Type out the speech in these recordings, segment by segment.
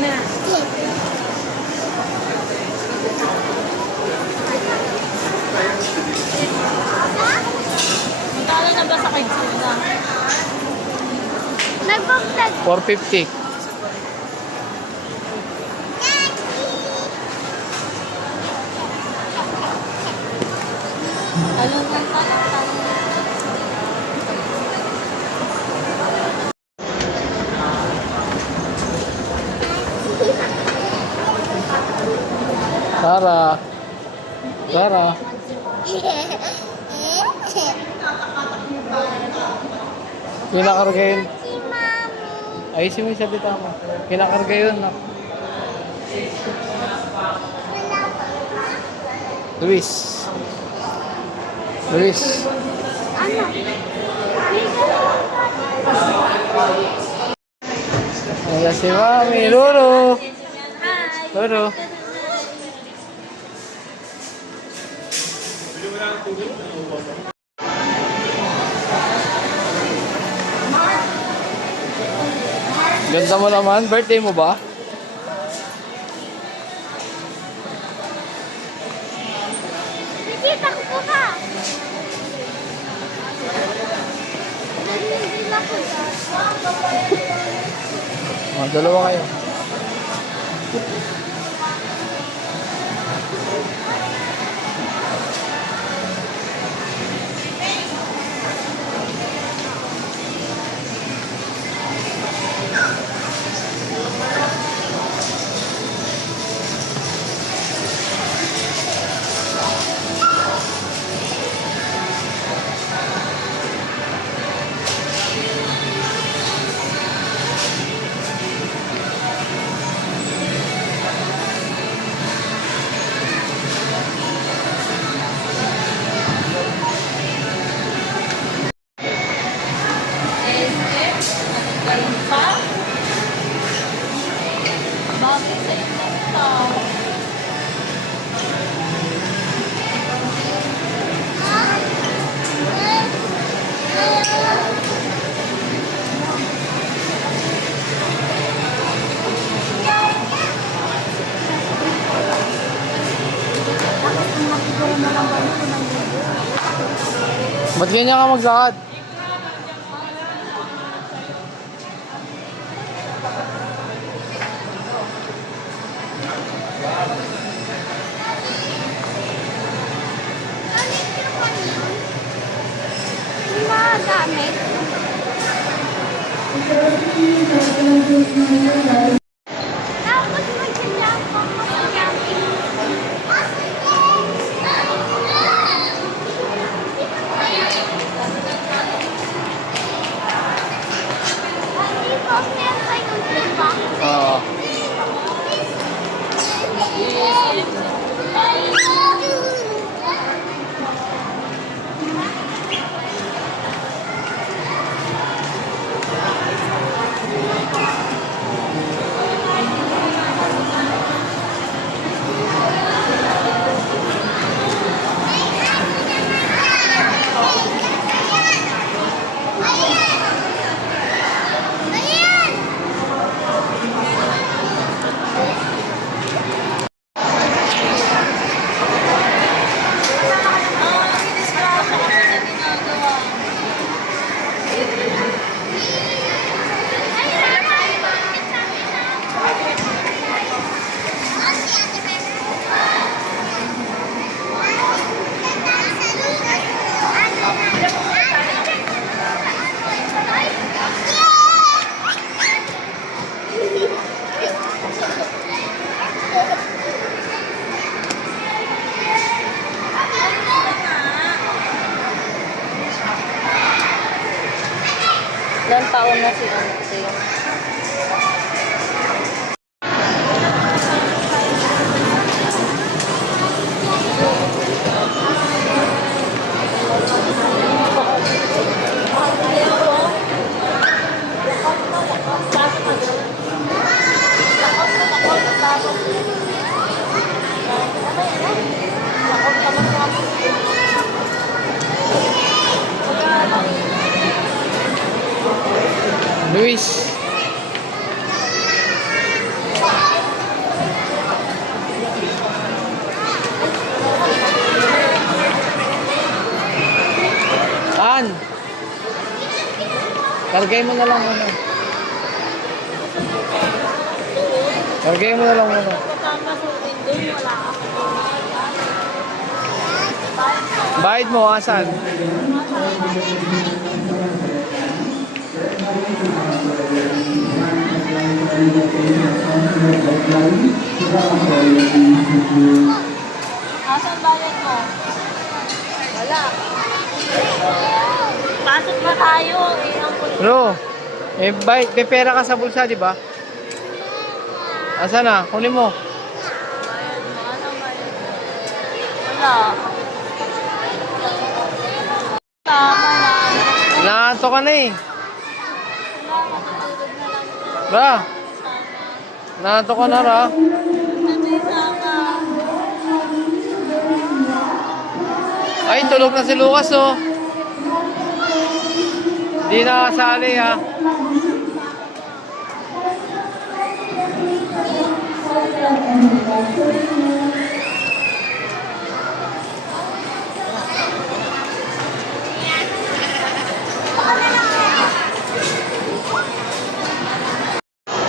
na. Magkano na ba sa kay Gina? Nag-vlog. 450. Ano na pa? Tara. Tara. Kinakarga yun. Si Mami. Ayusin mo yung salita mo. Kinakarga yun. No? Luis. Luis. Ano? Ayan si Mami. Lolo. Hi! Lolo. Ganda mo naman. Birthday mo ba? Nakita ko po ka. Nagigila ko dyan. Dalawa kayo. Pa? Bakit sa inyo pa? Ba't ganyan ka maglakad? Yung mga gamit. Tapos mag-jump ako sa jumping. Hindi ko meron kayong diba? Oo. Ilang taon na si Ate? Luis. Saan? Kargay mo na lang muna. Kargay mo na lang muna. Papapasukin doon, wala ako. Bayad mo, asan? Asan bayad mo? Wala. Pasok na tayo. Eh, ang kulit. Bro, may pera ka sa bulsa, di ba? Asan na? Kunin mo. Bayad mo. Anong bayad mo? Wala. Tama na. Naanto ka na eh. Wala, matutulog na lang. Ra, naanto ka na, Ra. Sama. Ay, tulog na si Lucas, oh. Di nakasali, ha.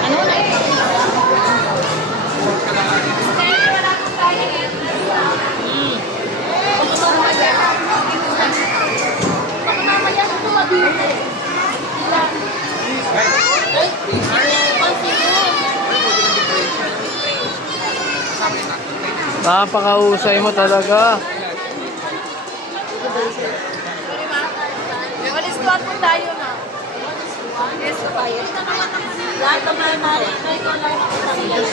Ano na ito? Napakausay mo talaga. Walis squad po tayo na. Yes, tayo. Lahat ng mga narito, ikaw lang nakasangyan.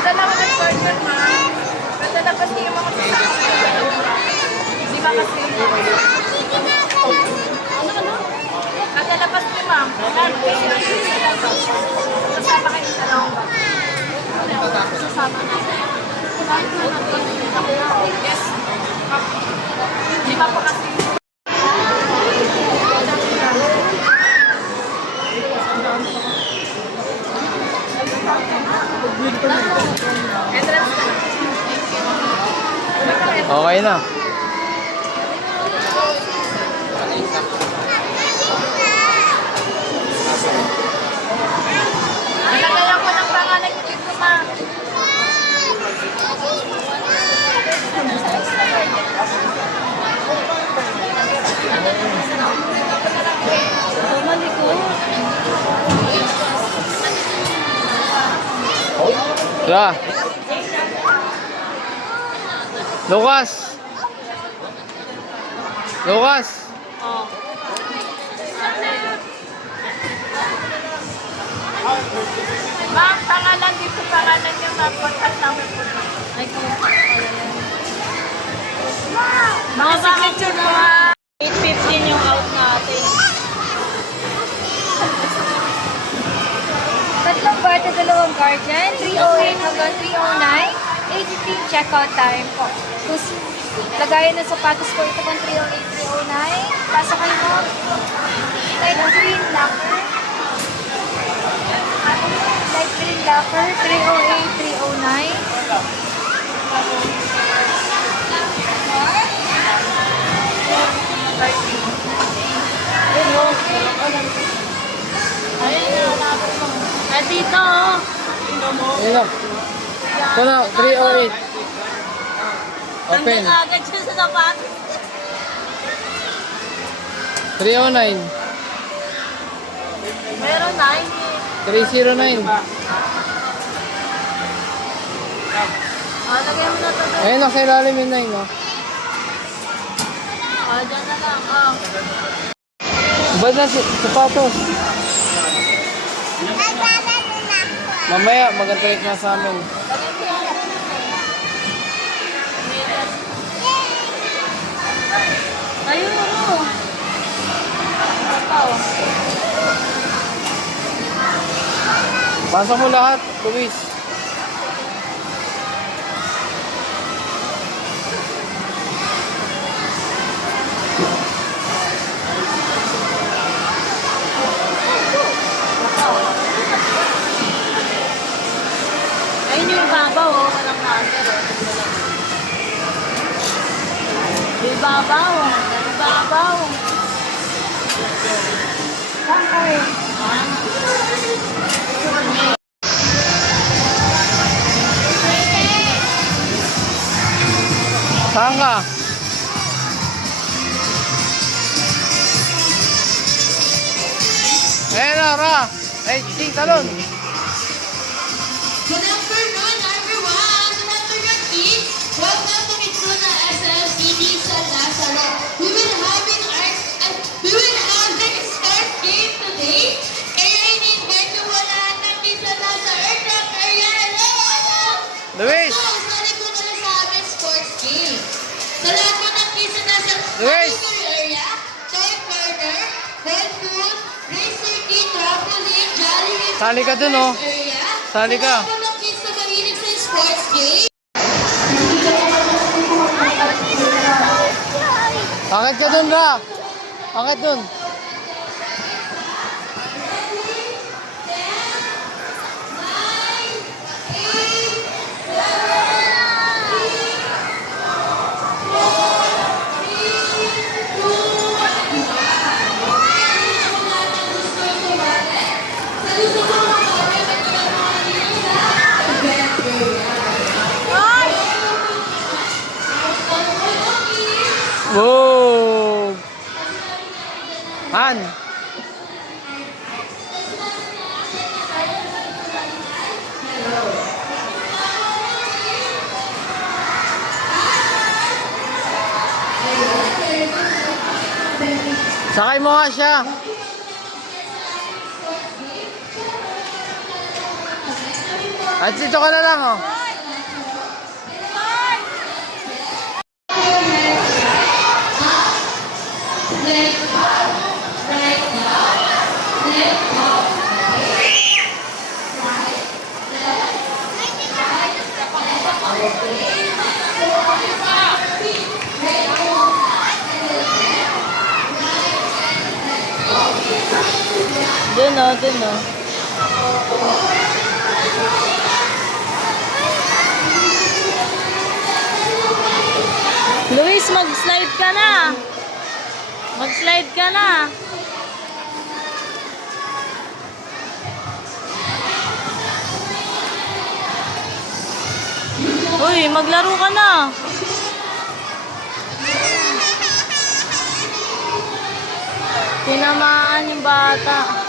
Dala ko ng burger, ma'am. Dala kasi yung mga Di ba kasi? Ano? Kadalapas niyo, ma'am. Kasama kayo sa loob. Sasama na. Yes. Di ba po kasi? Entrance na. Okay na. Nalagay ako ng pangalan ko dito, ma'am. Mali ko. Ra. Lucas. Lucas. Oh. Ma'am, pangalan dito, pangalan niyo, ma'am. Contact number po. Ay, kung Mga signature po, ma'am. 8:15 yung out natin. Tatlong bar at dalawang guardian, 308 hanggang 309, 8:15 checkout time po. Tapos, lagayan ng sapatos po ito kung 308, 309. Pasok kayo mo. Light green locker. Light green locker, 308, 309. Ayun na, lapit mo. At dito, oh. Ayun na. Ito na, 308. Open. Tanggal agad siya sa sapatos. 309. Meron na, hindi. 309. Lagay mo na ito doon. Ayun, nasa ilalim yung 9, no? Dyan na lang, oh. Ba't na sapatos? Mamaya, mag-antay na sa amin. Ayun, ano? Ito. Pasok mo lahat, Luis. Ayun yung babaw, oh. Walang number, oh. Ibabaw. Ibabaw. Saan kayo? Saan ka? Ayan na, Ra. Ay, Ching, talon. Good afternoon, everyone. Good afternoon, kids. Welcome to Mitruna SLCD San Lazaro. We will have an start game today. Kaya in-invite ko po lahat ng kids na nasa Earthquake area. Hello! Luis! So, sali ko na sa aming sports game. Sa lahat po ng kids na nasa Luis! area, toy corner, ball pool, racer kit, trampoline, jolly race, Sali ka dun, oh. area. Sali ka. Sa lahat po ng kids na mahilig sa sports game, Akit ka dun, Ra. Akit dun. Wow! Han! Sakay mo nga siya. At dito ka na lang, oh. Dun o, dun o. Luis, mag-slide ka na. Mag-slide ka na. Uy, maglaro ka na. Tinamaan yung bata.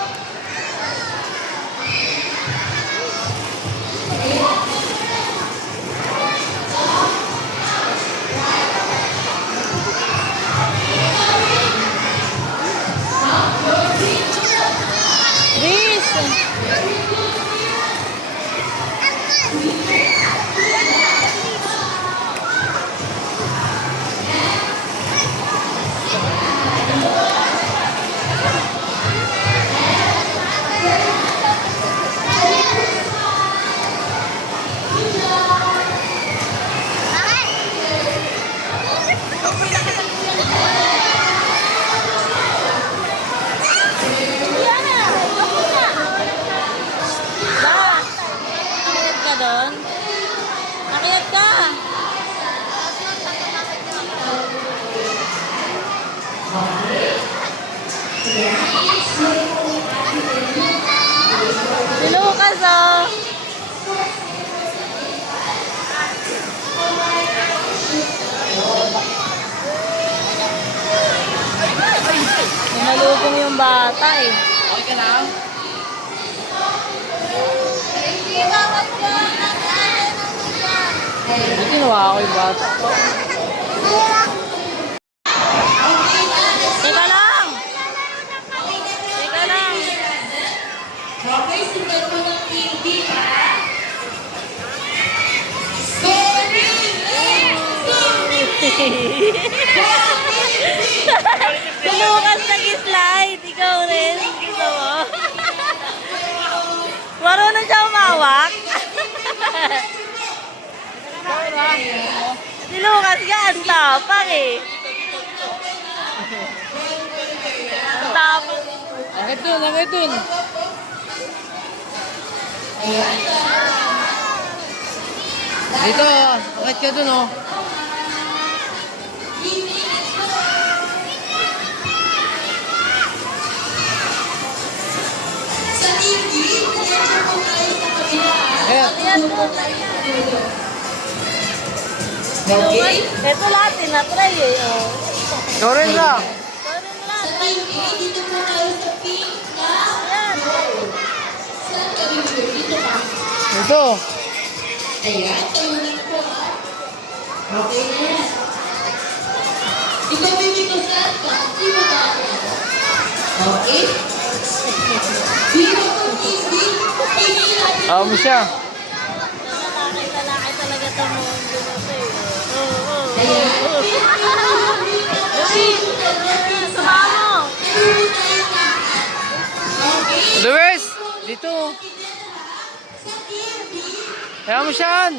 Doon? Akyat ka! Si Lucas, oh! Nalugong yung bata, eh. Okay ka lang? Ginawa ko yung bata. Teka lang! Teka lang! okay, sunod po ng team B, ha? Sorry! Si Lucas nag-slide. Ikaw rin. Gusto mo? Marunong siya umawak. Si Lucas ka, ang tapang eh. Ang tapang. Akit dun, akit dun. Dito, akit ka dun, oh. Yan doon na yan. Okay? Ito lahat, tinatry eh. Oh. Ikaw rin na. Sorry lahat. Sa team A, dito po tayo sa pink na Yan. saan kami po? Dito ka. Ito. Ayan, kayo rin po ha. Okay na yan. Ikaw baby ko saan ka? Sino ba ako? Okay? Dito po team B. Pili natin. Ayaw mo siya. Lalaki talaga ito mo. Ayan. Sumamo. Okay? Luis! Dito. Ayaw mo siya.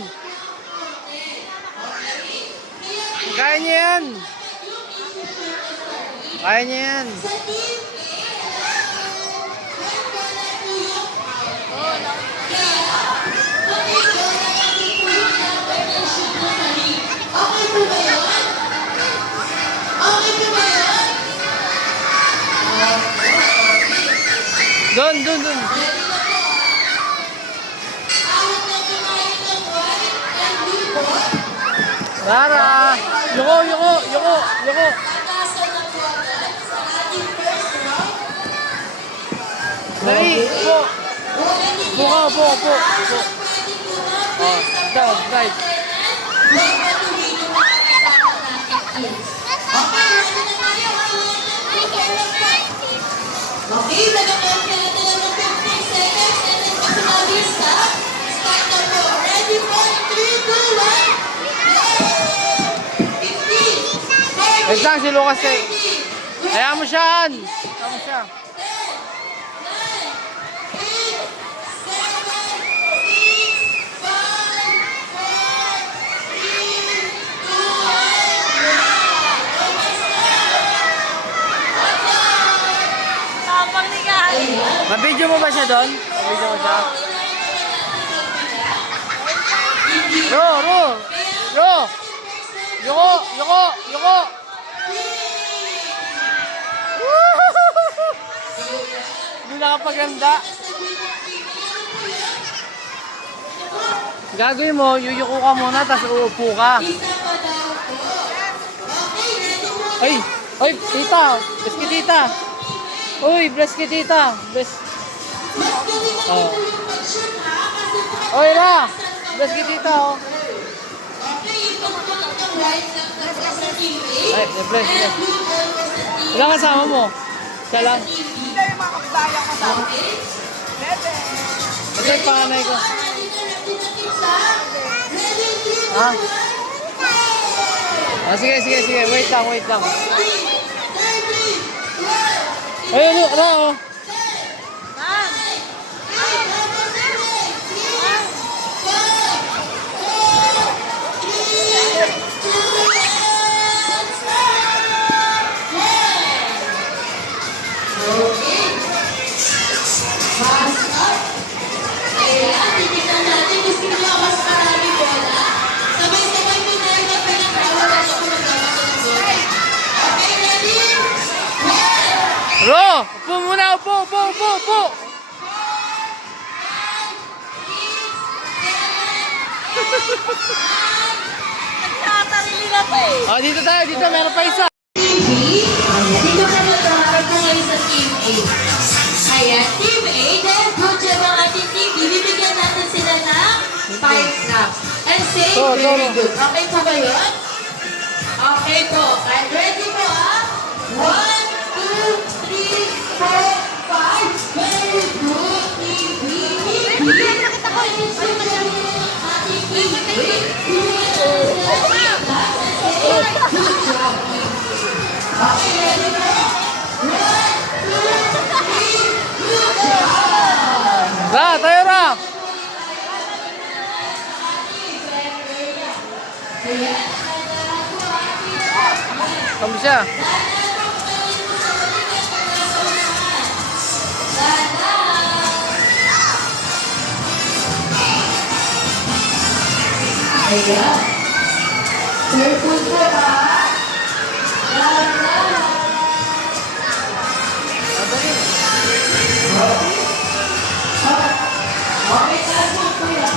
Kaya niya yan. Kaya niya yan. Okay po ba yun? Okay po ba yun? Doon, doon, doon. Awat na kumain ng white and blue ball. Rara! Yuko, yuko, yuko, yuko. Tatasan ng water sa ating first round. Dali, po. Pwede Buka, po, po. pwede po na Oh, down, right. huwag matuloy yung mga kasama natin kids. Okay, ready na tayo. Okay, nag-count ka natin ng 15 seconds and then personally stop. Start na po. Ready for 3, 2, 1. 15, Wait lang si Lucas eh. 20, Ayaw mo siya. Ayaw mo siya. 9, 8, 7, 6, 5, 4, 3, 2, 1. Tapang ni Gahay. Mabidyo mo ba siya doon? Mabidyo mo siya? Ro, ro. Ro. Yuko, yuko, yuko. Hindi nakapaganda. Gagawin mo, yuyuko ka muna, tapos uupo ka. Ay, ay, tita. Bless ki tita. Uy, bless ki tita. Bless. Oh. Oy, ra. Bless ki tita, oh. Ay, bless, bless. Ilang kasama mo? Siya lang. Ito yung panganay ko. Ha? Ah, sige, sige, sige. Wait lang, wait lang. Ayun, ra, oh. Ro! Upo muna! Upo! Upo! Upo! Upo! Nagtatarili na to eh. Oh, dito tayo! Dito! Meron pa isa! Team B, ayan, dito ka magkakarap po ngayon sa Team A. Ayan, Team A, dahil good job ang ating Team B, bibigyan natin sila ng 5 laps. And say, Go, go, very go. good. Okay po ba yun? Okay po. And ready po ah? 1, 2, 3, 4, 5. Very good, Team B. Team B. Ating Team B. Good job. Okay, ready po? 1, 2, 3, good job. Ra! Tayo, Ra! Kamu siya? Ayan. Careful po ha. Okay, careful po yan.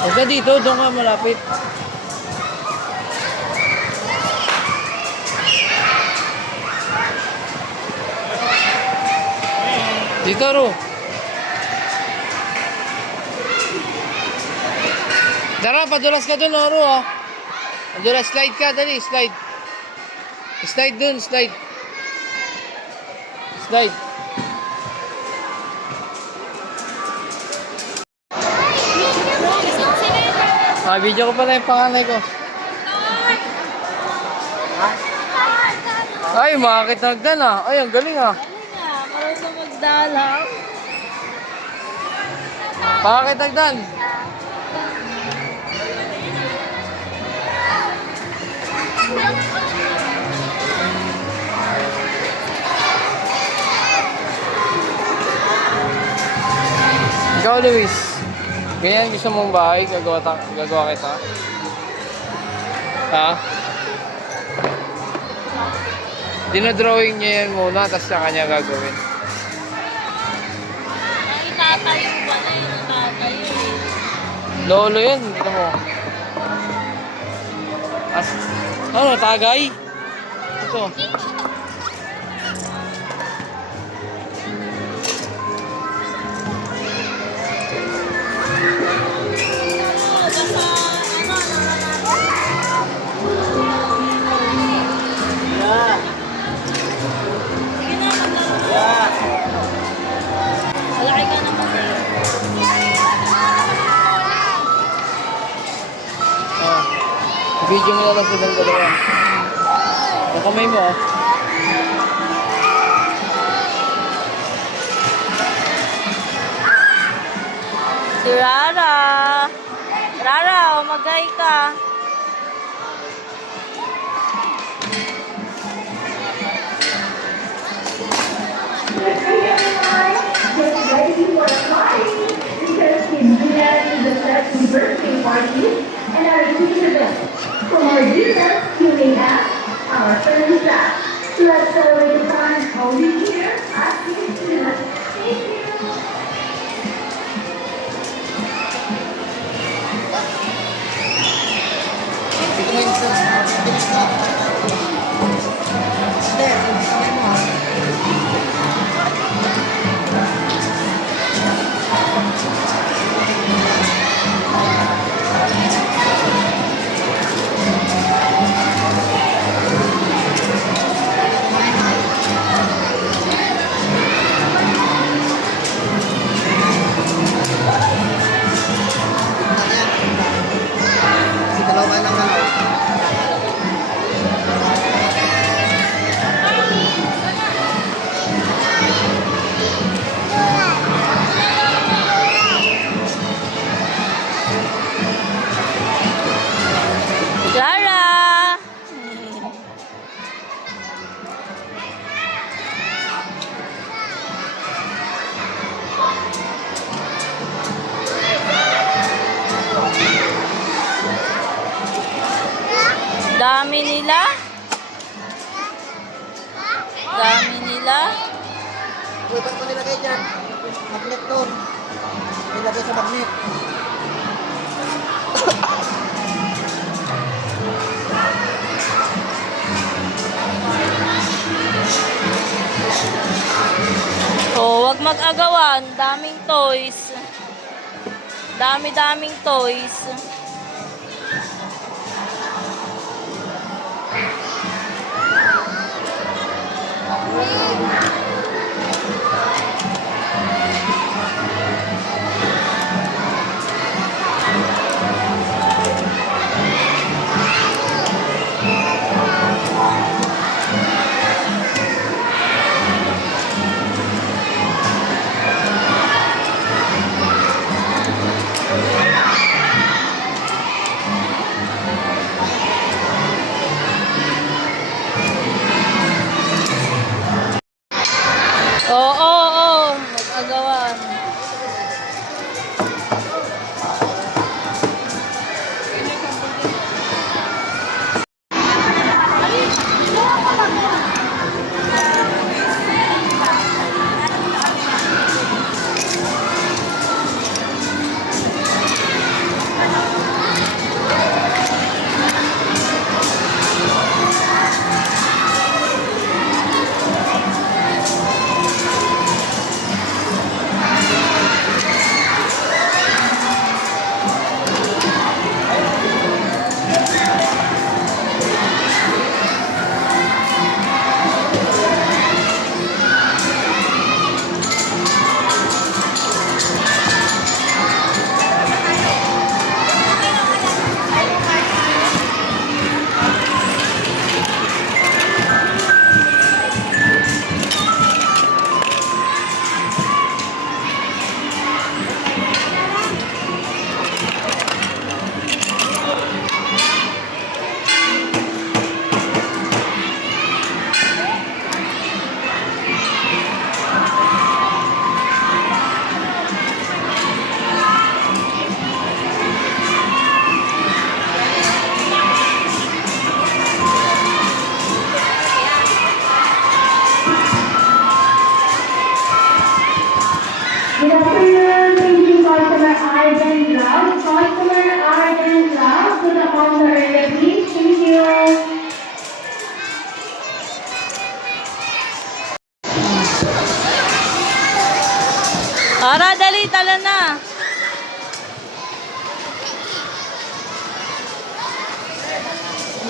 Huwag ka dito, doon ka malapit. Dito, Ro. Tara, padulas ka dun, Ro, oh. Padulas, slide ka, dali, slide. Slide dun, slide. Slide. Video ko pala yung panganay ko. Ay, makakita nagdan ah. Ay, ang galing ah. Marunong magdalang. Makakita nagdan. Ikaw, Luis. Ganyan gusto mong bahay? Gagawa kita? Ha? Dinodrawing niya yan muna, tapos sa kanya gagawin. Ay, tatayo ba na yun? Tatayo eh. Lolo yan, dito mo. Ano, tagay? Ito. Malaki ka naman eh. Ah, video mo na lang silang dalawa. Yung kamay mo ah. Si Rara. Rara, umagay ka. Birthday party and our teacher events. For more details, you may ask our friends staff. Let's celebrate the time only here at the students. Thank you. Rara! Dami nila. Dami nila. Uy, ba't mo nilagay dyan? Magnet to. Nilagay sa magnet. Oh, wag mag-agawan. Daming toys. Dami-daming toys.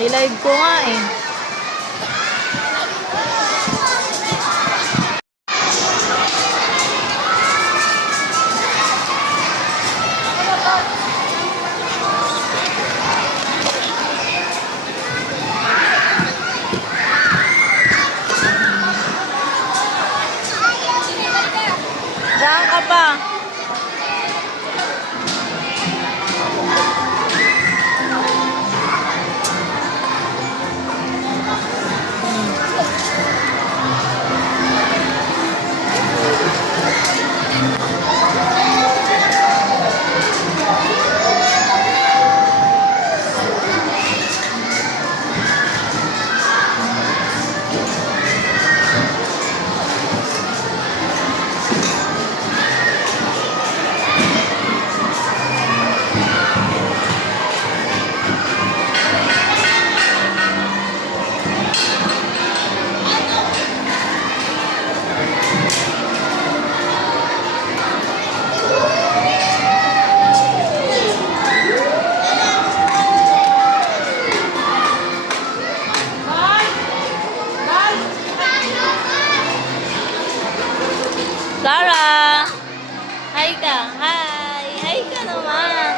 Nilive ko nga eh. Saan ka pa? Clara! Hi ka! Hi! Hi ka naman!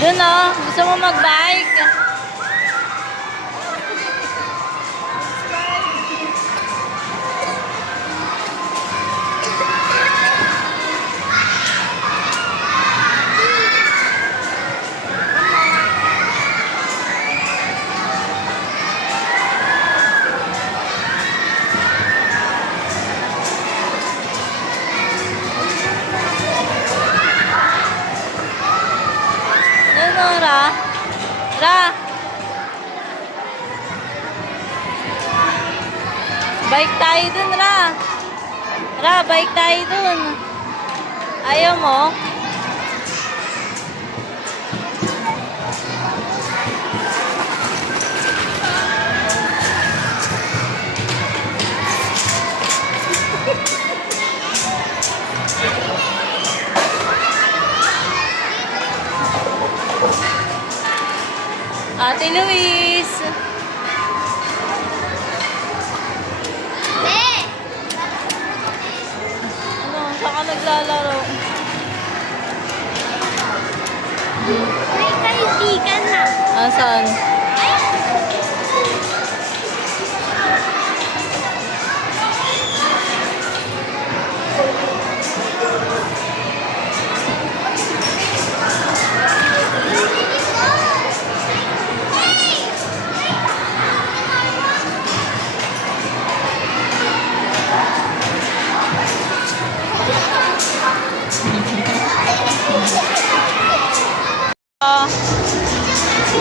Dun oh, gusto mo mag-bike? Ano, Ra? Ra! Bike tayo dun, Ra. Ra, bike tayo dun. Ayaw mo? Ate Luis! Ano? Saan ka naglalaro? May kaibigan na. Asan?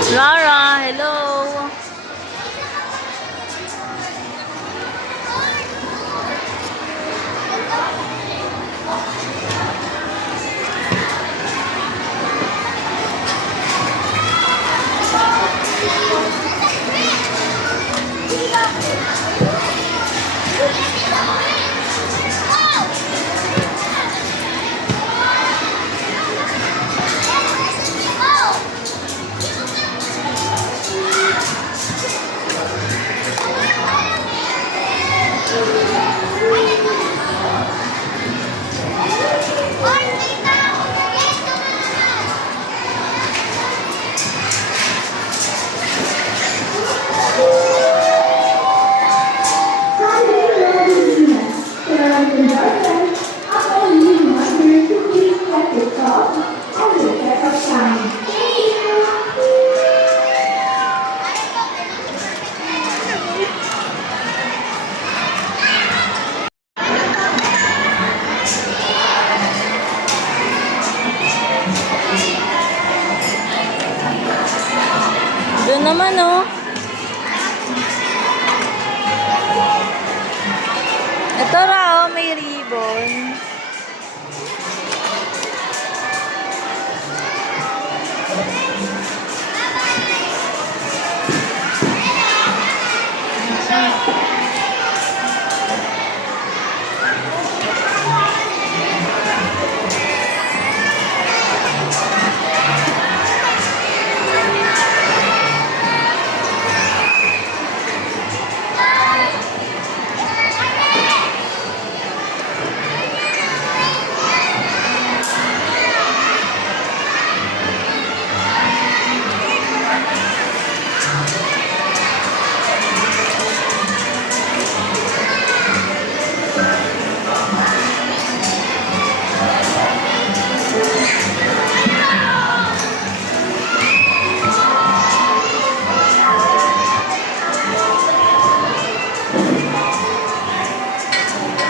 Lara, hello. Doon naman, oh. Ito raw, may ribbon.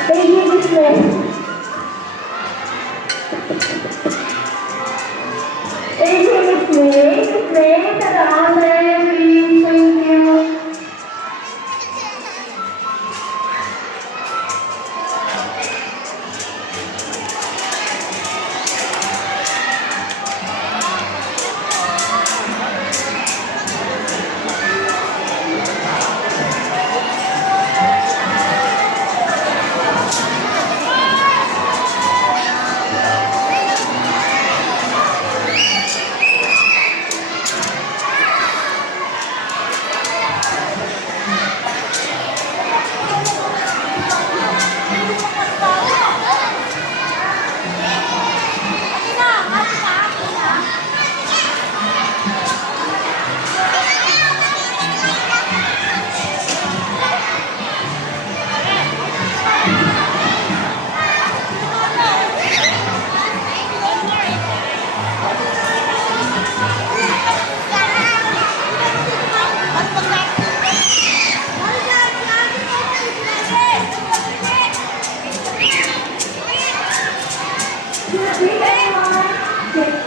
Baby display. Baby display, ta-da, please, thank you.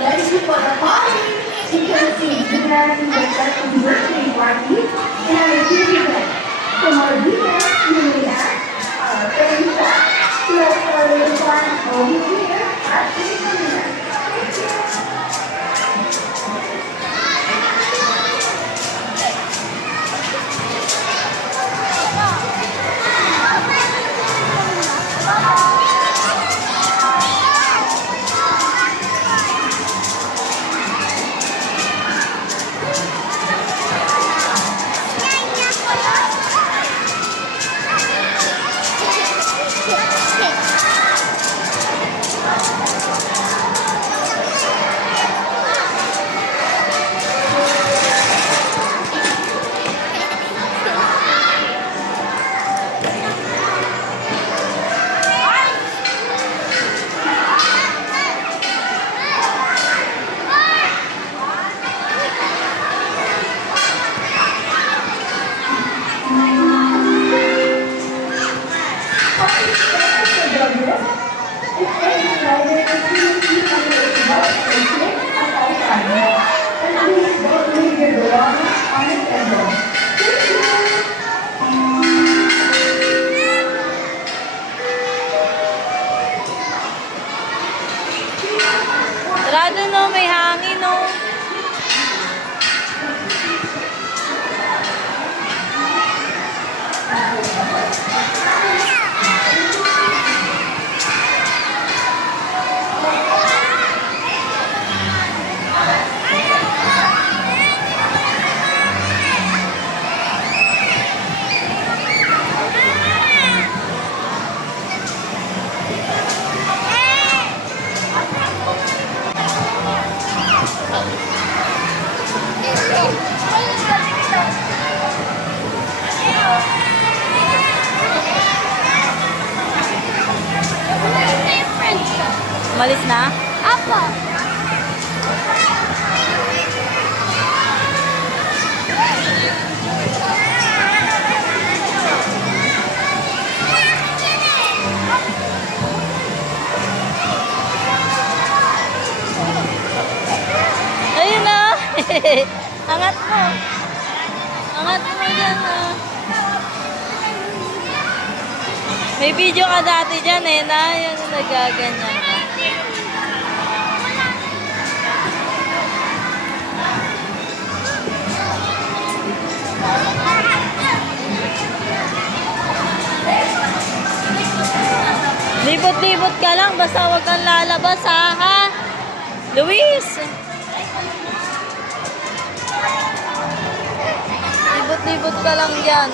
Ready for the party? You can see the American Happy Birthday Party and our TV event. For more details, you may ask our friends at Let's Go to the Farm over here at Thank you. Umalis na? Apo. Ayun na. Angat mo. Angat mo dyan. May video ka dati dyan eh, na yun nagaganyan ka. Libot-libot ka lang, basta huwag kang lalabas ha. Luis! Libot-libot ka lang dyan.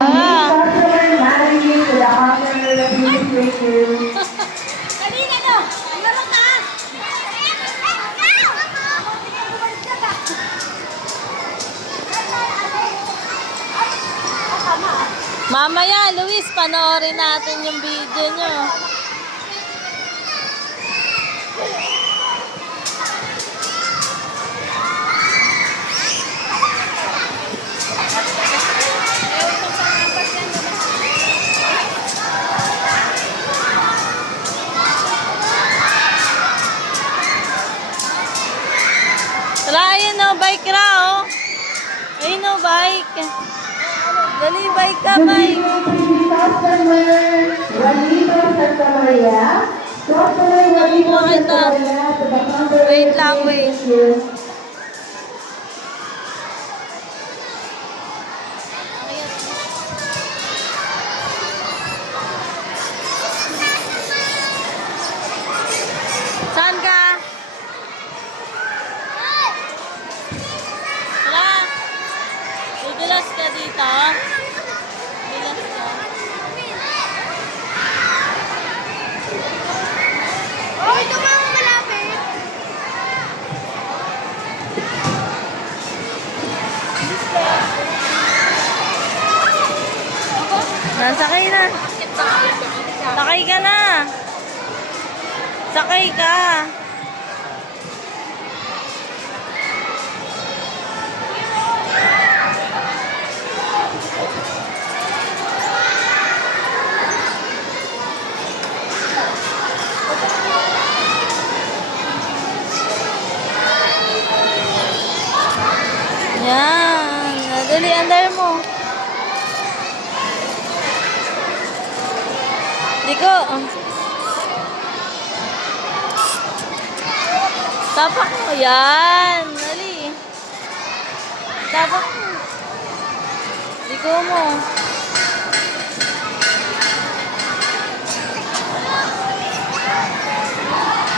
Ah! Customer managing to the customer administration. Kanina no! Laro ka! Mamaya, Luis, panoorin natin yung video nyo. Wala, ayun o, bike ra o. Ayun o, bike. Dali, bike ka, bike. Customer Juanito Santa Maria. Customer Juanito Santa Maria to the counter. Wait lang, wait. Saan ka? Wala. Bibilas ka dito. Bibilas ka. Uy, tumama malapit! Nasakay na. Sakay ka na. Sakay ka. Yan. Dali, andar mo. Diko. Tapak mo. Yan. Dali. Tapak mo. Diko mo.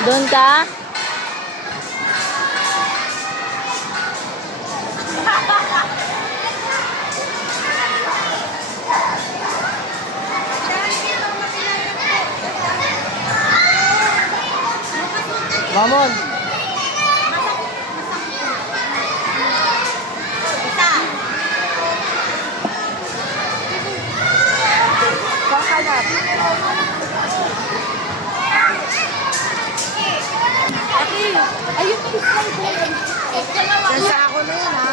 Doon ka? Mamon. Sa ako na yun, ha?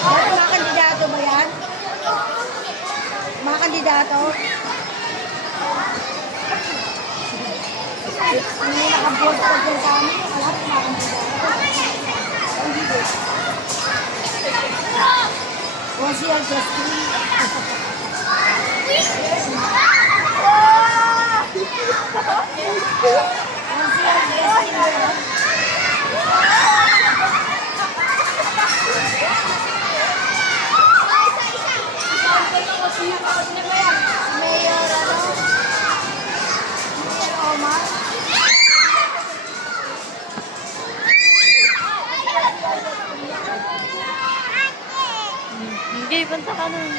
Mga kandidato ba yan? Mga kandidato? May nakaboard ko dyan sa amin. Alam, mga kandidato. Kung siya Justin. Kung siya Justin. Mayor, ano? Mayor Omar. Hindi, punta ka nun.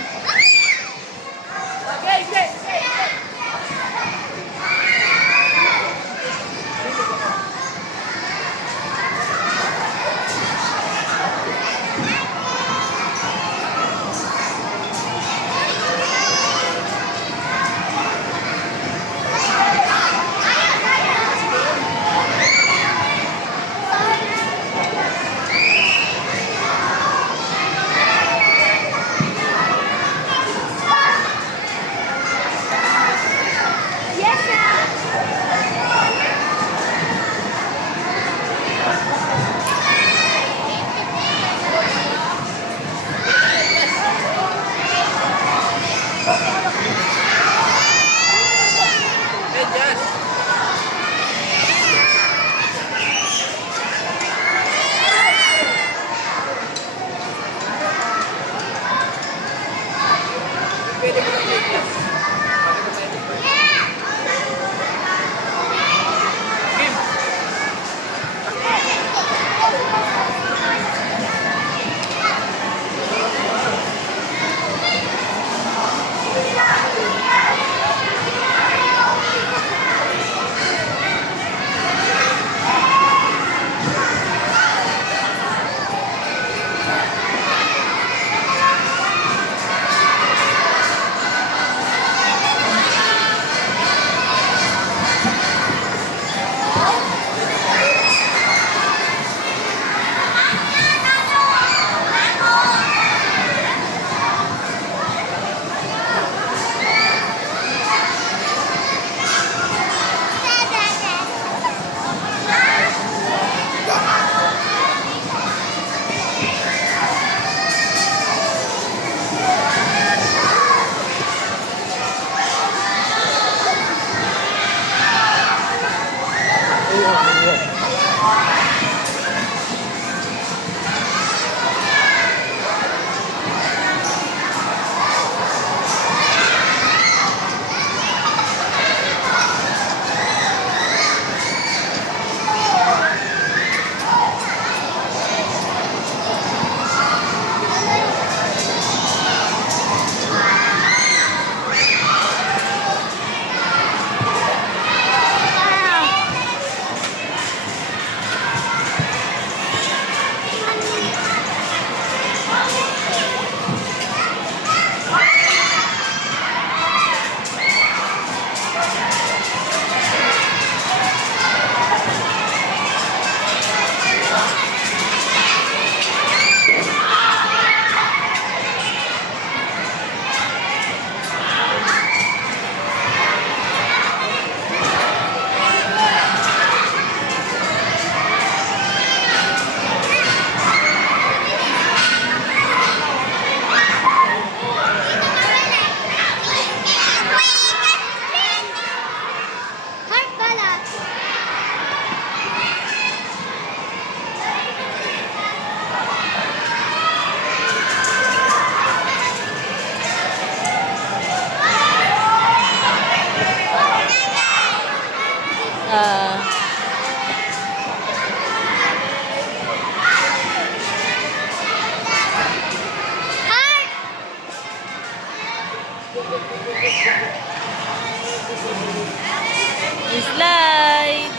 Slide.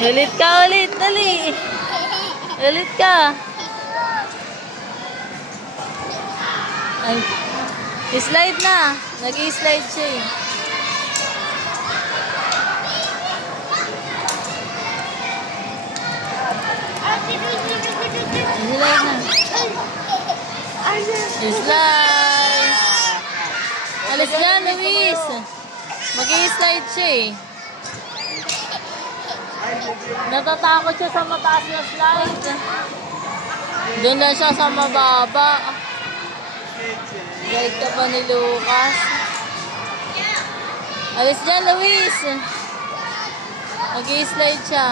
Ulit ka ulit, dali. Ulit ka. Ay, slide na. Nag-i-slide siya eh. Slide na. Slide. Alis na, Luis. Mag-i-slide siya eh. Natatakot siya sa mataas na slide. Doon na siya sa mababa. Slide ka pa ni Lucas. Alis dyan, Luis. Mag-i-slide siya.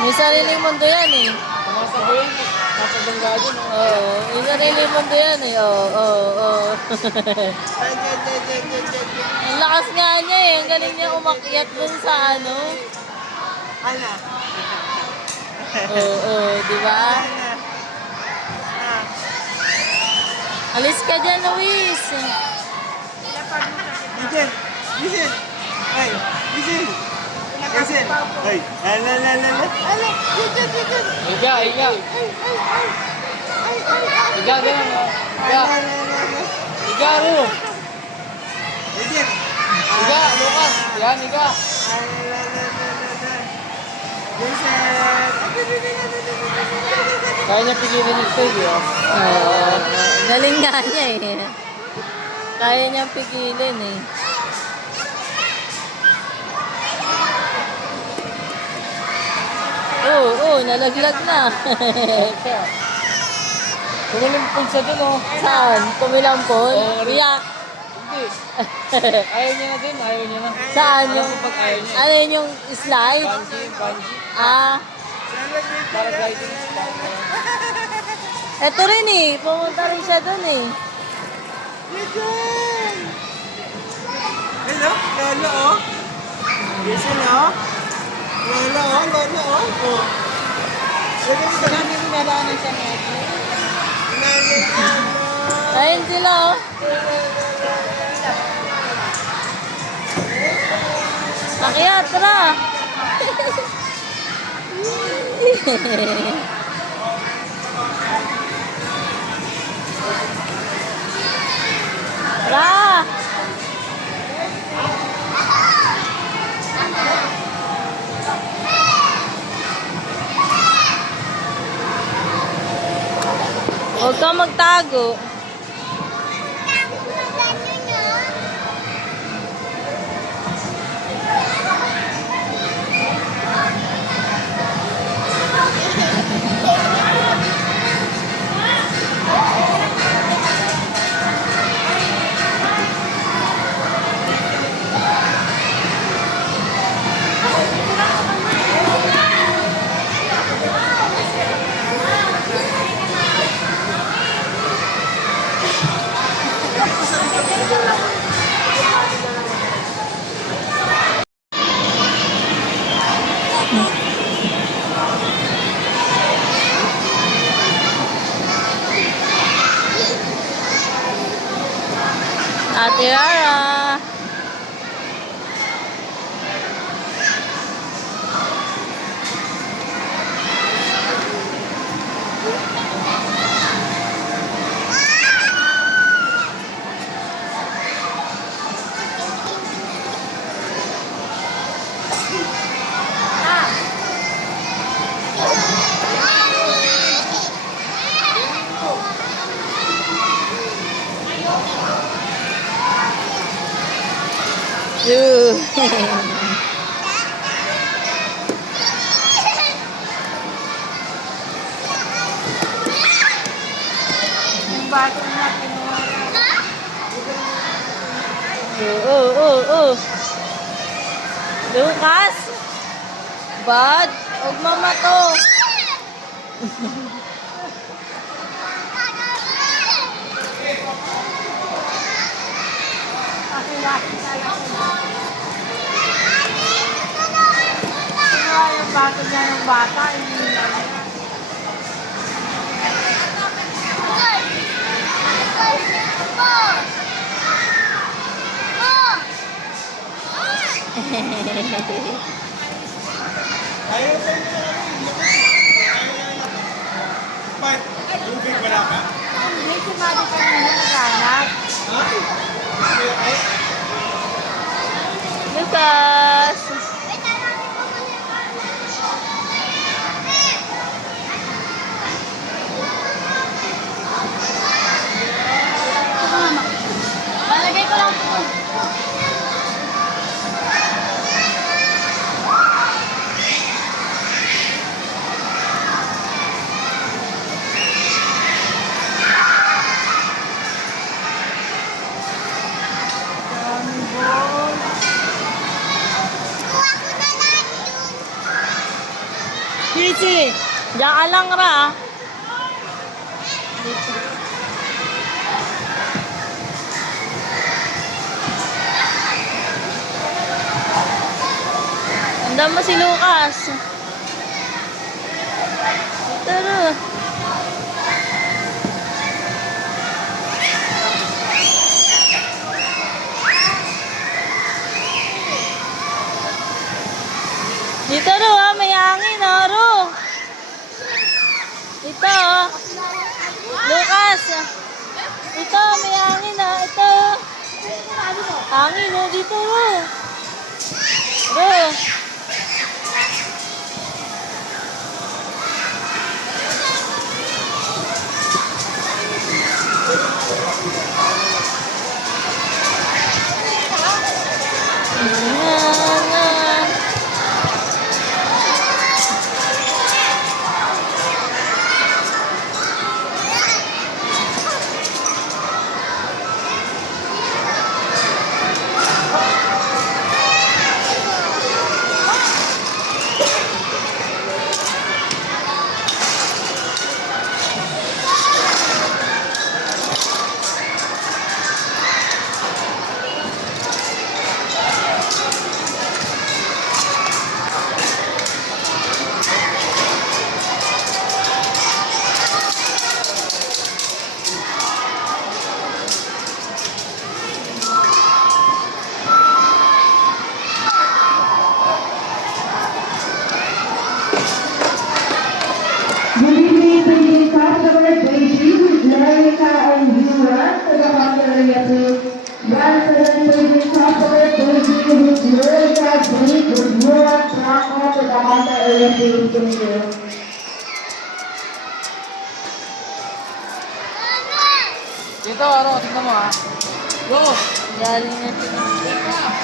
May sariling mundo yan eh. Tumasabay, nasabangga dun. Oo, may sariling mundo yan eh. Oo. Ang lakas nga niya eh. Ang galing niya umakyat dun sa ano. Ana. Oo, di ba? Alis ka dyan, Luis. Listen. Listen. Ay, listen. Listen. Ay, ala. Higa. Higa, ganun. Higa. Higa, Ru. Listen. Higa, Lucas. Yan, higa. Kaya niya pigilin yung stage, oh. Oo. Galing nga niya eh. Kaya niyang pigilin eh. Oo, nalaglag na. Kumilimpon siya dun, oh. Saan? Kumilampon? Oo, Iyak. Hindi. Ayaw niya na din, ayaw niya na. Saan Alam yung... mo pag ayaw niya. Ano yun yung slide? Bungee. Ah, Paragliding. eto rin eh. Pumunta rin siya dun eh. Hello, lolo, oh. Listen, oh. Lolo, oh. Oh. Marami mo nadaanan siya ngayon. Ayun sila oh. Akyat, tara. Tara. Huwag kang magtago. Ate Rara. Yoo. Yung bago na kinuha. Lucas. Bad. Huwag mamato. Kinuha yung bago niya ng bata. Ayaw sa inyo na Bakit? Tubig wala ka? May sumali ka na naghanap. Lucas. Lalagay ko lang po. Sisi. Diyan ka lang ra. Andan mo si Lucas. Tara. Dito ro ah, may hangin ah, ro. Ito oh. Lucas. Ito, may hangin ah, ito. Hangin oh, dito ro. Ro. Good evening, President Customer, Beijing, America, and U.S. to the hotel area to President Customer, Beijing, America, Beijing, U.S. to the hotel area to Beijing. Dito, Aro, tingnan mo ah. Go! Galing na siya.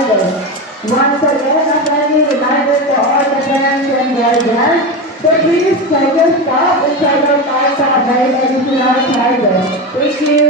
Tiger. Once again, a friendly reminder to all the parents and guardians to please take your stop inside your car to avoid additional charges. Thank you.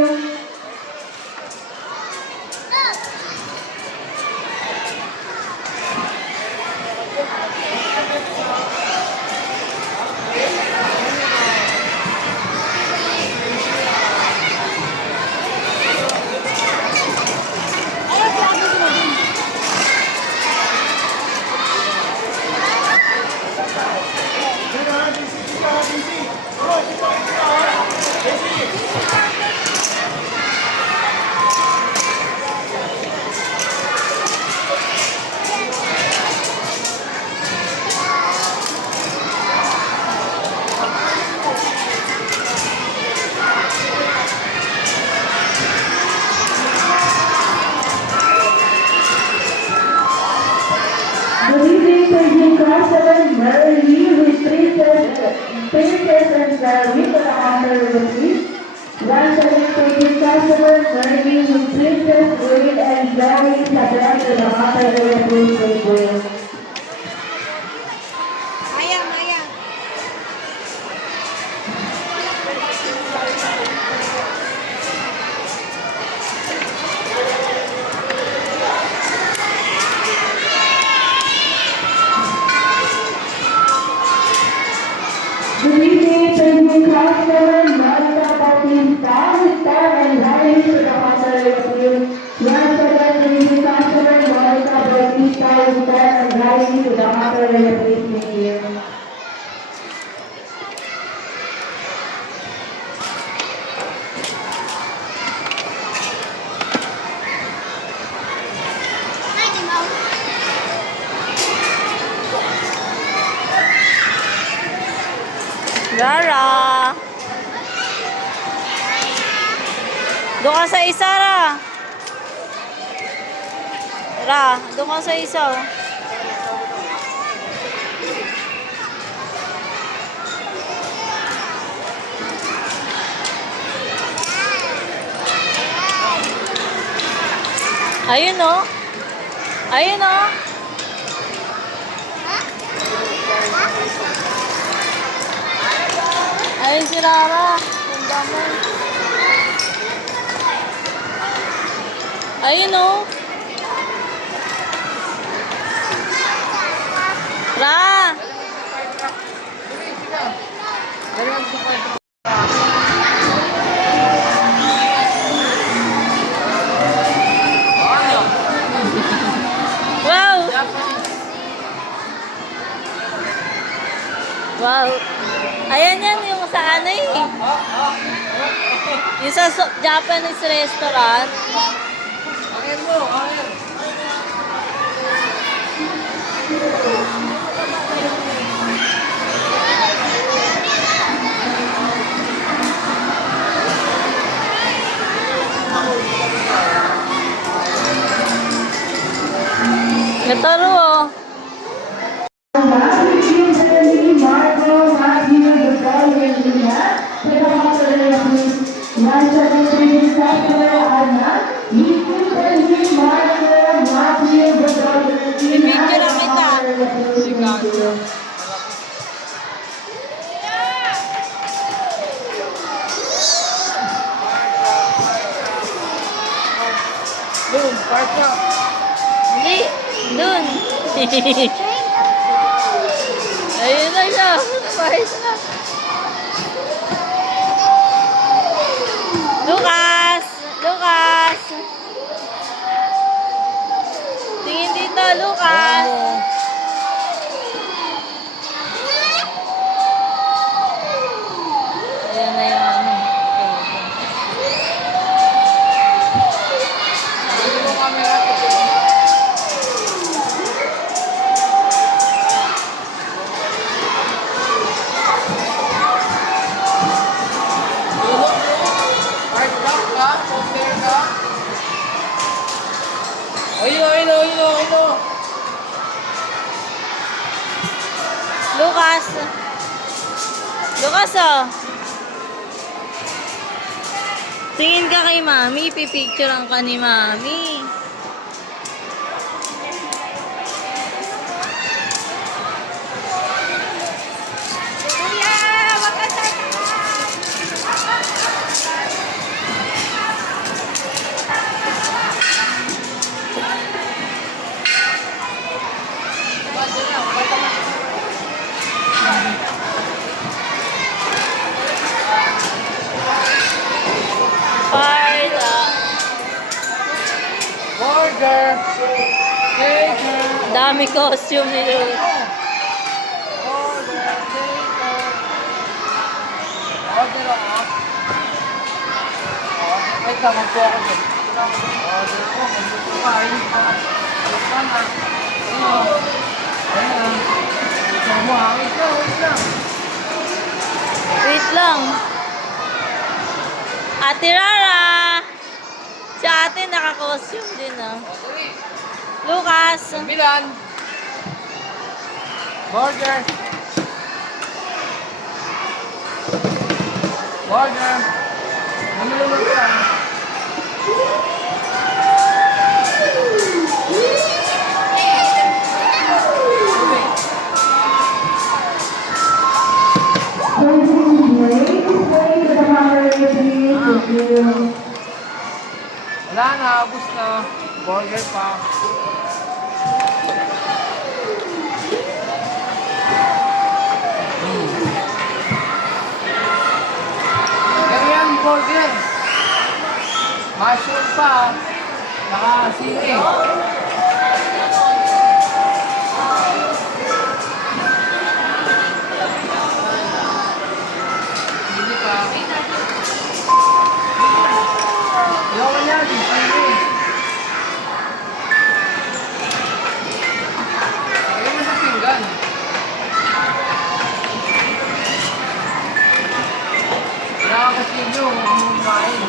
Good evening, President Constable Mary Lee with Princess and Gary to the honor of the police. Once again, President Constable Mary Lee with Princess Wade and Gary to the honor of the police. Thank you. Maya, Maya. Good evening, President Constable Monica Bautista with Tom and Gary to the honor of the police. Once again, President Constable Monica Bautista with Tom and Gary to the honor of the police. Thank you. Rara. Doon ka sa isa, Ra. Ra, doon ka sa isa. Oh. Ayun, oh. Ayun, oh. Ayun si Rara. Ganda mo. Ayun, oh. Ra. Wow. Wow. Ayan yan yung sa ano eh. Yung sa Japanese restaurant. Ito oh. Boom, park na. Hindi. Dun. Ayun na siya. Napahit na. Lucas! Lucas! Tingin dito, Lucas! Ayan na yung ano. Ayun. Lucas! Lucas, oh! Tingin ka kay Mami, pipicturean ka ni Mami. Burger. Taker. Dami costume ni Lulu. Order. Taker. Order ako. Wait lang, magpo ako dyan. Order ko. Magpo ka. Ayun ka. Sana. Ayan. Ikaw mo ha. Wait lang, wait lang. Wait lang. Ate Rara! Si ate naka-costume din ah. Lucas! Milan. Burger. Burger. Namulunod ka. Wala na, abos na. Burger pa. Ganyan, burger. Mushroom pa. Naka-sili. Sili pa. Yawa niya, di sili. Lagyan mo sa pinggan. Kailangan kasi nyo, huwag mo kumain.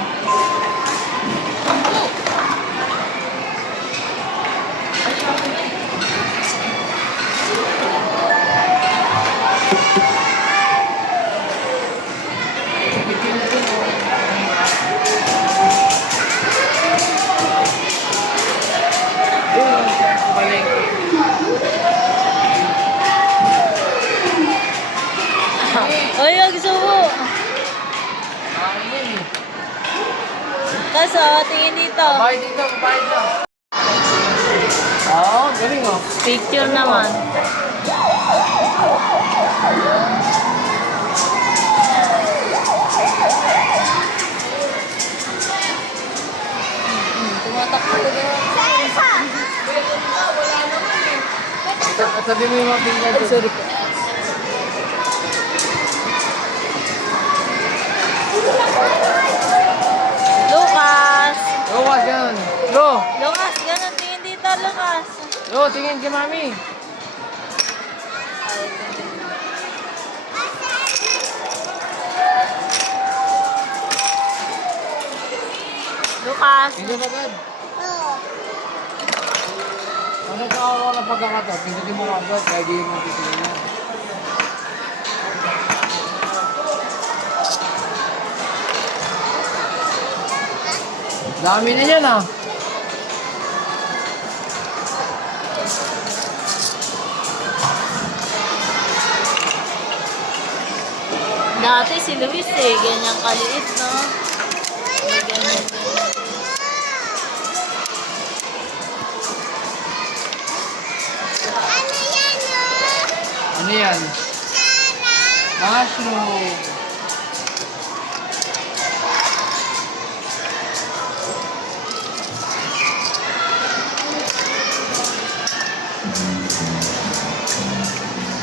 Uy, wag subo! Kaso, tingin dito. Babayad dito, babayad na. Oo, galing oh. Picture naman. Tumatakbo na doon. Sabi mo yung mga pinggan doon. Sorry po. Lucas! Lucas, ganun. Lo! Lucas, ganun. Tingin dito, Lucas. Lo, tingin kay mami. Lucas. Tingin ba agad? Ano ka ako ng pagkakataon? Pindutin mo agad, kaya di mo titingin yan. Dami na yan ah. Dati si Luis eh, ganyan kaliit, no? Ganyan. Ano yan? Mushroom.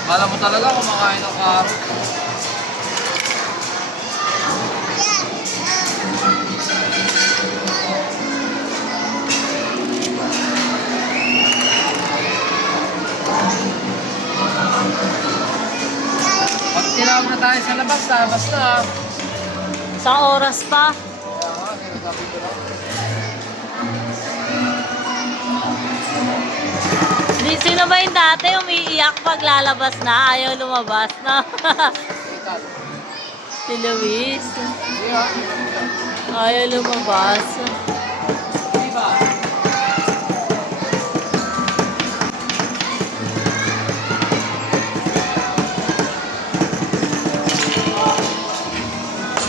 Kala mo talaga kumakain ng carrot. Pag tinawag na tayo sa labas, basta. Isang oras pa. Kaya nga, sinasabi ko lang. Sino ba yung dati umiiyak pag lalabas na? Ayaw lumabas na. Si Luis. Ayaw lumabas. Diba?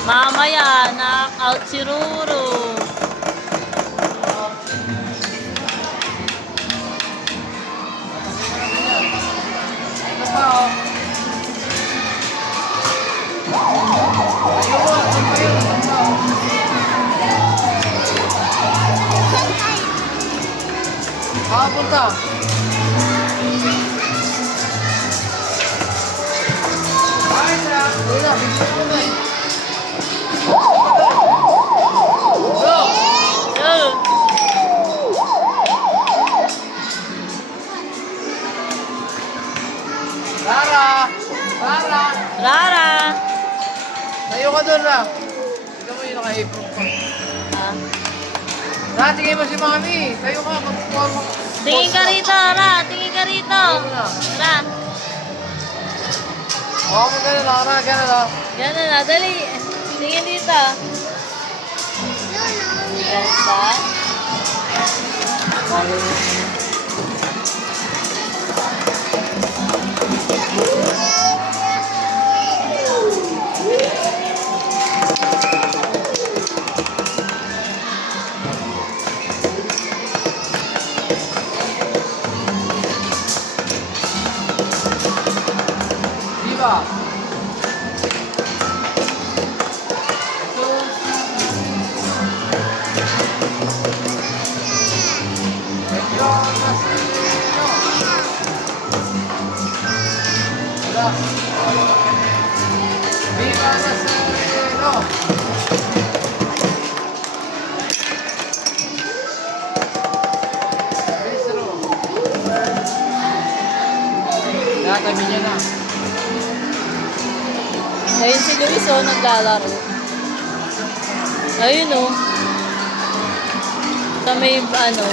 Mamaya, knock-out si Ruru. Ito pa oh. Ayun mo, ito pa yun. Ito pa oh. nakapunta? Uy na, bigyan mo na eh. Go! Go! Lara! Lara! Rara! Tayo ka doon lang. Tignan mo yung naka-apron pa. Ah. Lara, tingin mo si Mami. Tayo ka, magkukuha mo. Tingin ka rito, Ra. Tingin ka rito. Ra. Oo, mo ganun, Lara. Ganun lang. Ganun na, dali. Tingin dito. Ganda. Di ba? Viva Nazareno! Bistro. Natabi niya na. Ayun si Luis, oh, naglalaro. Ayun, oh. Sa may, ano,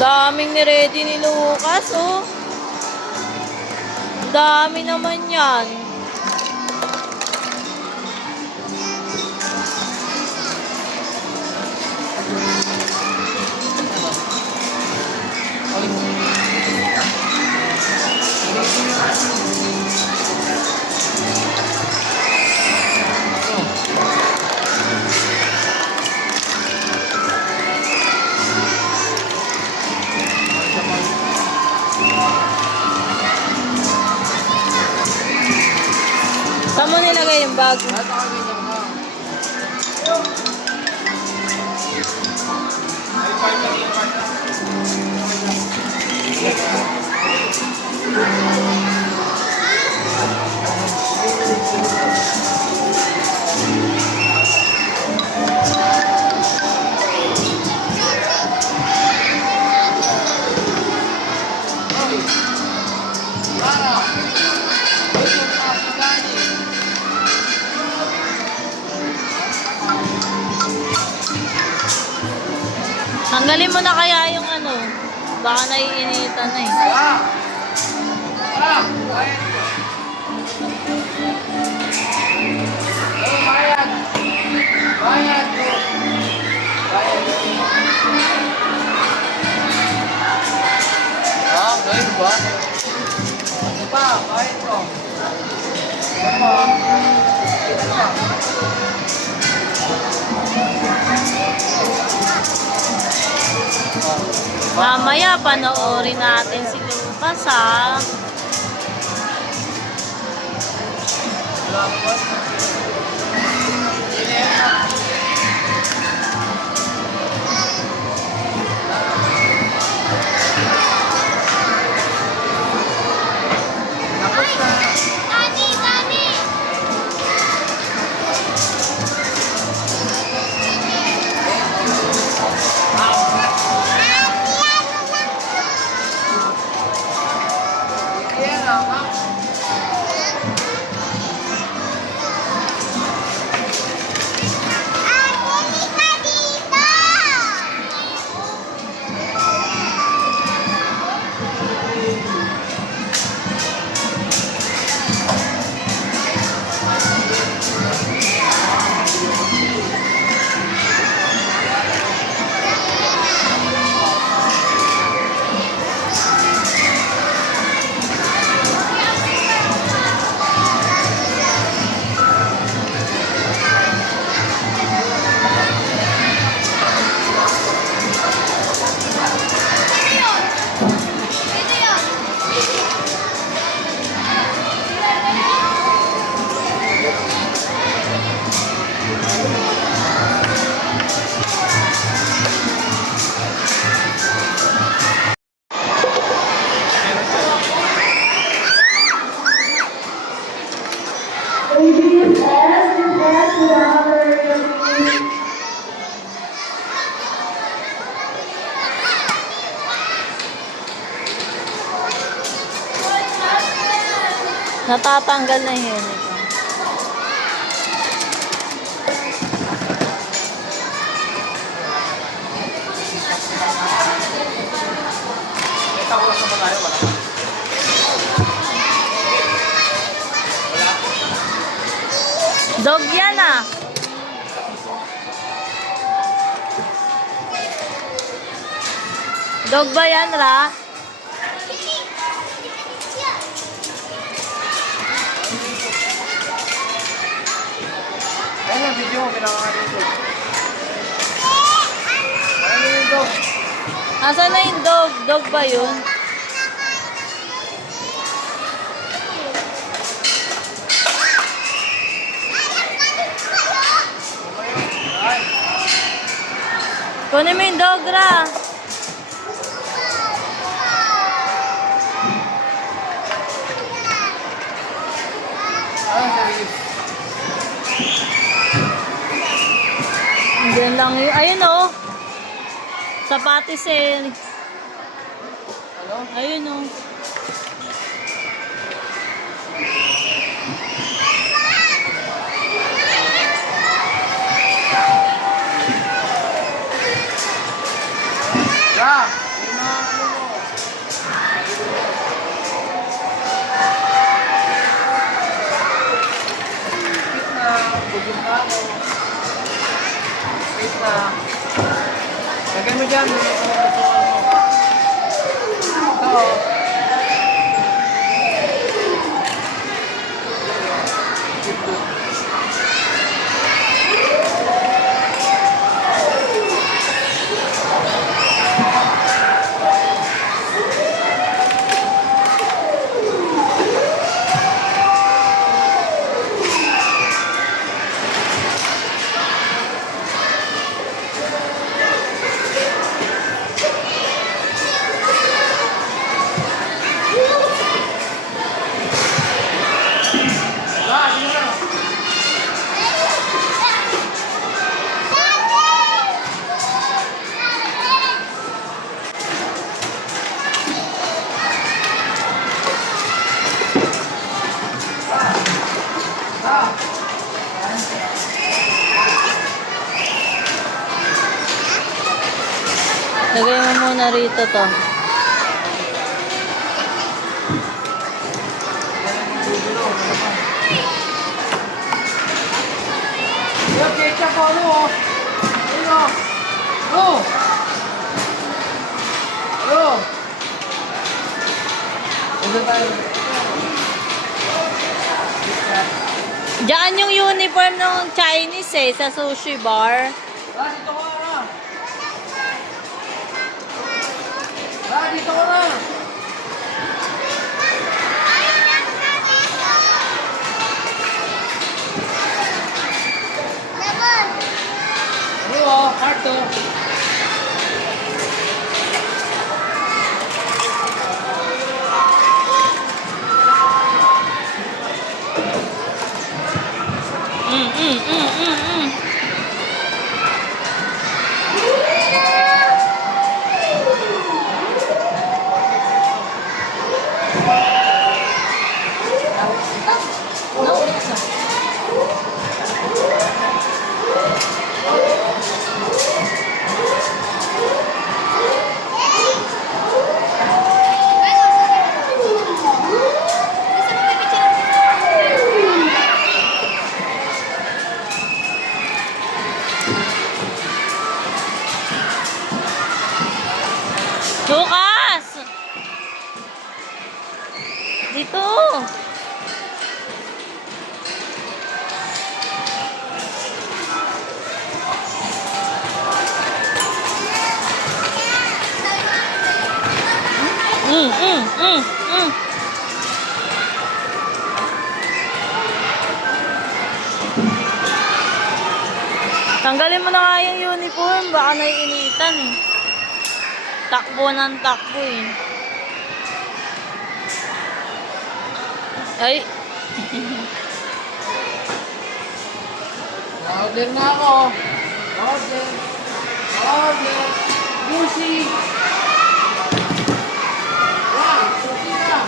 daming ni-ready ni Lucas, oh. Dami naman yan. Saan mo nilagay yung bag? Tanggalin mo na kaya yung ano. Baka naiinitan na eh. Ah, ngayon ba? Ano pa? Kahit ko. Ano pa? Ito pa. Mamaya panoorin natin si Lucas, ha. Natatanggal na yung uniform. Dog yan ah. Dog ba yan, Ra? Ayun ang video mo, kailangan dito. Ayun yung dog. Asan na yung dog? Dog ba yun? Kunin mo yung dog, Ra. Diyan lang yun. Ayun oh. Sapatis eh. Ayun oh. Ja! Yun na ano mo. Wait na. Bugod na ako. Wait na. Lagay mo dyan. Ito. Lagay mo muna rito to. Yung ketchup po, ano o? Ayun o. Ano? Ano? Ano tayo? Diyan yung uniform ng Chinese eh, sa sushi bar. Dito ka na. Dito ka na. Ano o? Heart o. Lucas! Dito! Tanggalin mo na nga yung uniform, baka naiinitan eh. Takbo ng takbo eh. Ay! Order na ako. Order. Order. Sushi. Wow, sushi na.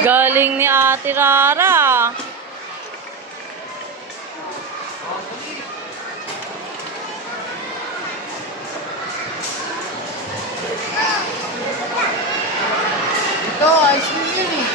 Galing ni Ate Rara. Ito, ice cream yun eh.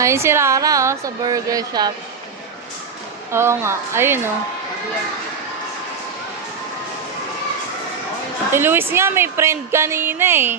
Ayun si Rara, oh, sa burger shop. Oo nga, ayun, oh. Si Luis nga, may friend kanina, eh.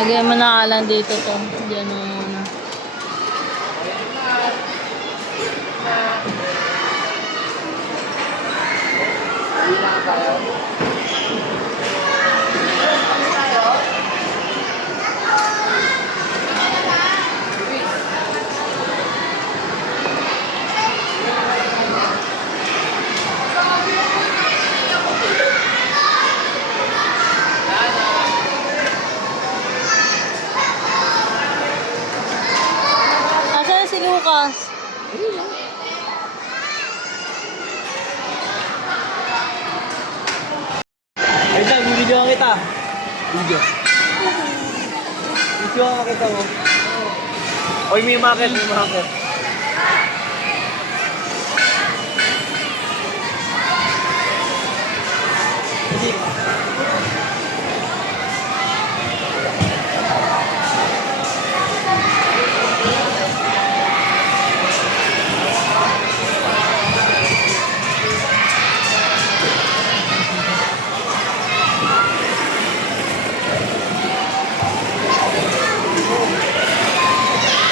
Lagyan mo na lang dito to. Diyan mo muna. Asan si Lucas? Ay, Dad, bibidyoan kita. Video. Bibidyoan kita mo. Oy, may market, may market.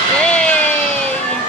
Yay!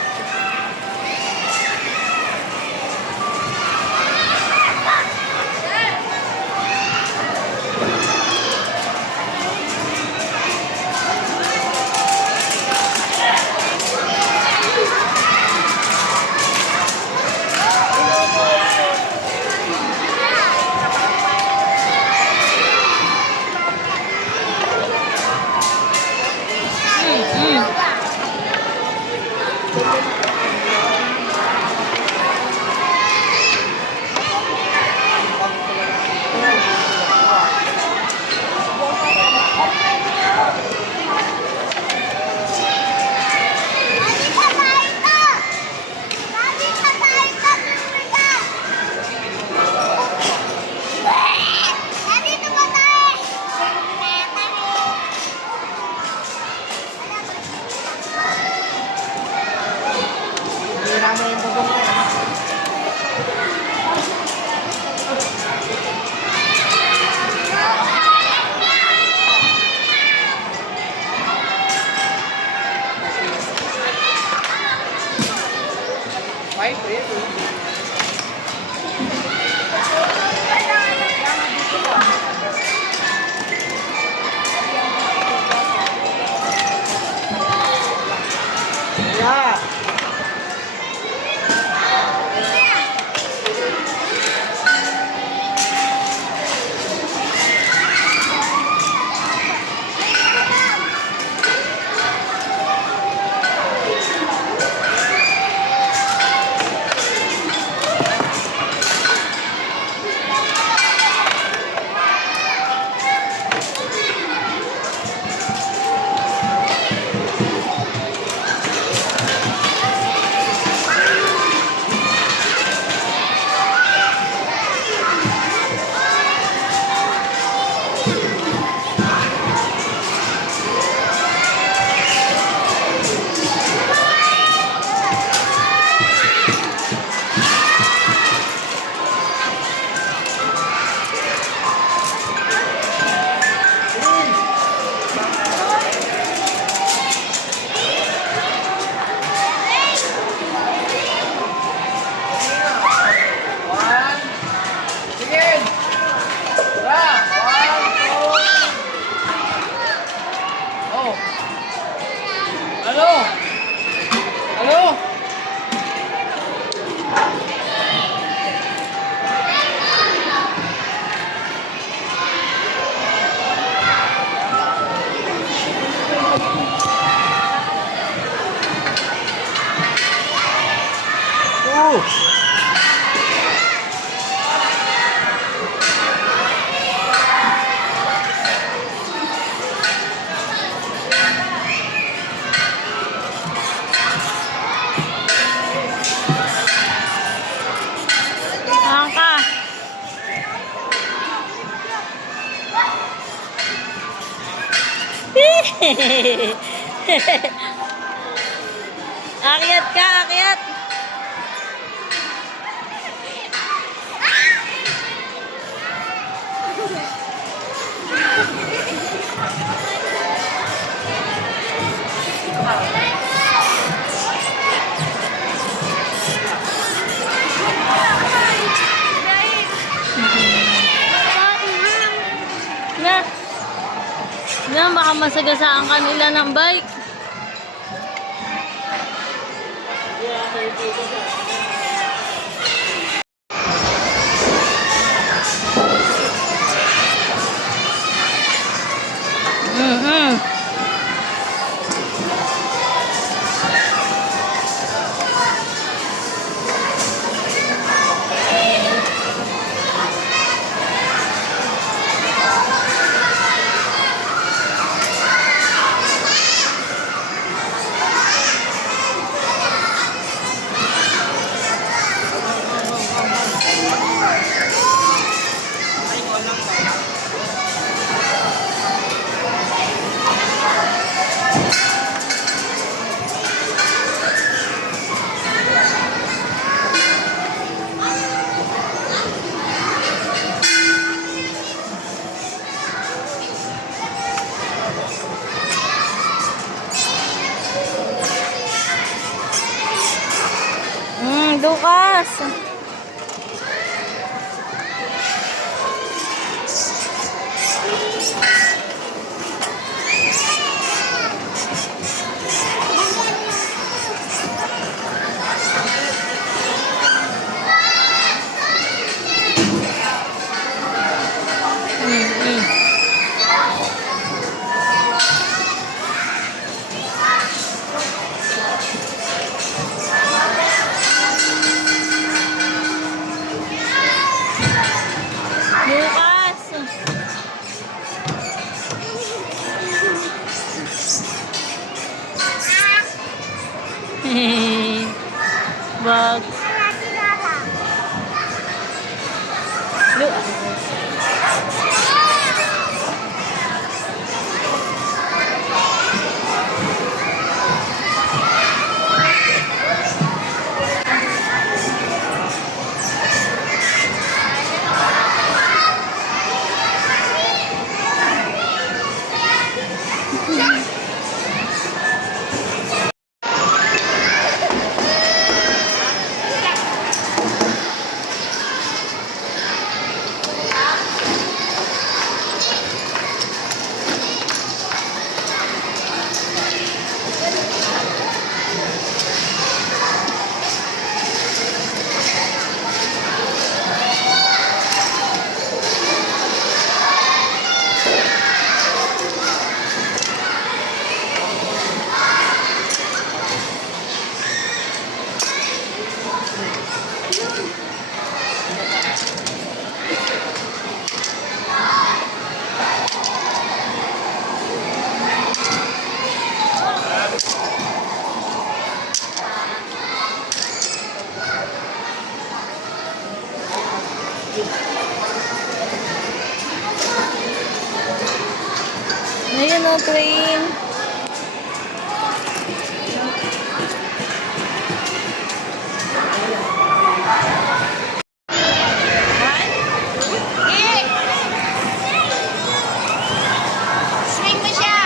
Saan ka? Akyat ka, akyat. Na. Na, baka masagasaan kanila ng bike. Mm-hmm. Lukas. Bag. Ayun o, train. Swing mo siya!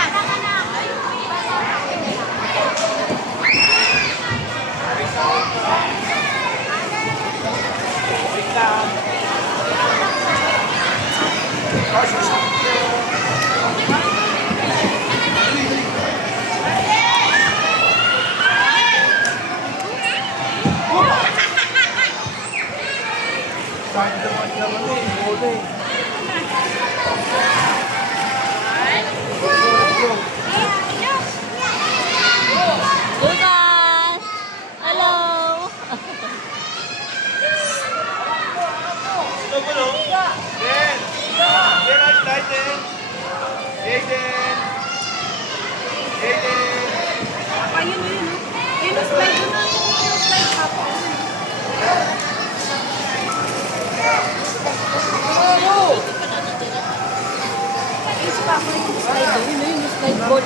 Is pa ako yung slide. Yun na yung slide ball.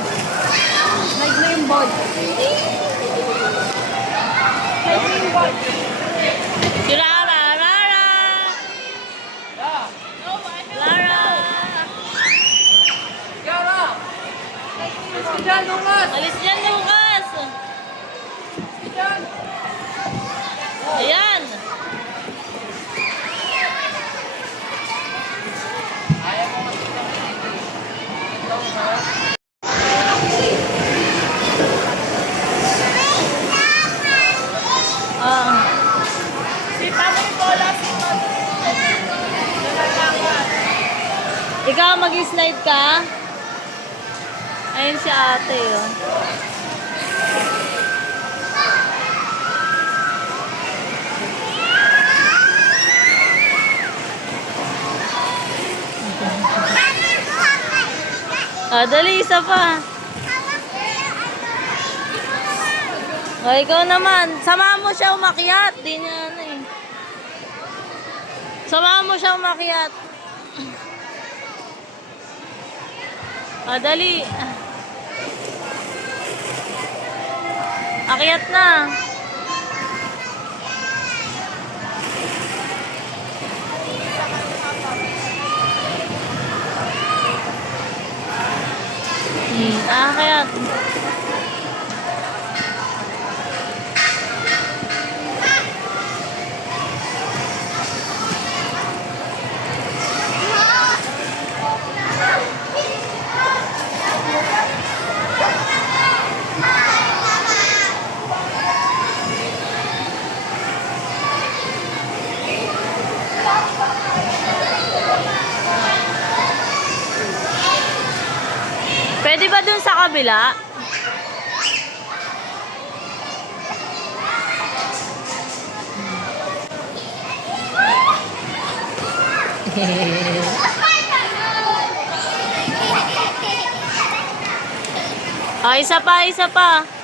Slide na yung ball. Slide na yung ball. Si Rara, Rara! Rara! Yara! Eski dyan, Lucas! Alis dyan, Lucas! Eski dyan! Ayan! Ah. Ikaw mag-slide ka? Ayun si ate, oh. Ah, dali, isa pa. O, ikaw naman. Samahan mo siya umakyat. Di niya ano eh. Samahan mo siya umakyat. Ah, dali. Akyat na. Akyat. Pwede ba dun sa kabila? Ah, isa pa, isa pa.